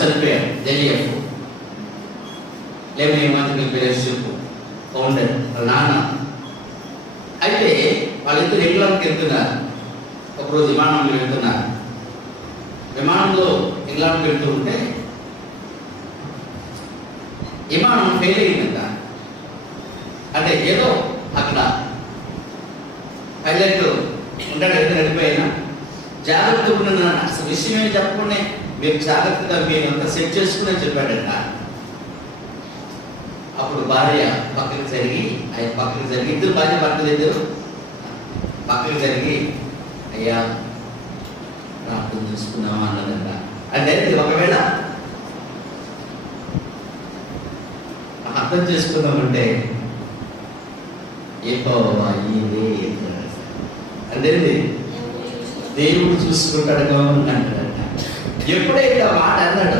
చనిపోయారు జెలిఎఫ్ leadership founder వాళ్ళ నాన్న. అయితే వాళ్ళిద్దరు ఇంగ్లాండ్కి వెళ్తున్నారు. ఒకరోజు విమానంలో వెళ్తున్నారు. విమానంలో ఇంగ్లాండ్కి వెళ్తూ ఉంటే విమానం ఫెయిల్ అయిందంట. అంటే ఏదో అక్కడ పైలట్ ఉంటాడు, ఎదురు నడిపోయినా జాగ్రత్తగా ఉన్నాను, అసలు విషయం ఏమి చెప్పకుండా మీరు జాగ్రత్తగా మీరు అంతా సెట్ చేసుకుని చెప్పాడంట. అప్పుడు భార్య పక్కకి జరిగి ఇద్దరు భార్య భర్తలు ఇద్దరు పక్కకి జరిగి, అయ్యా ప్రార్థన చూసుకున్నామా అన్నదంట. అంటే ఒకవేళ అర్థం చేసుకుందామంటే అంటే దేవుడు చూసుకుంటాడు అంటాడంట. ఎప్పుడైతే ఆ మాట అన్నాడో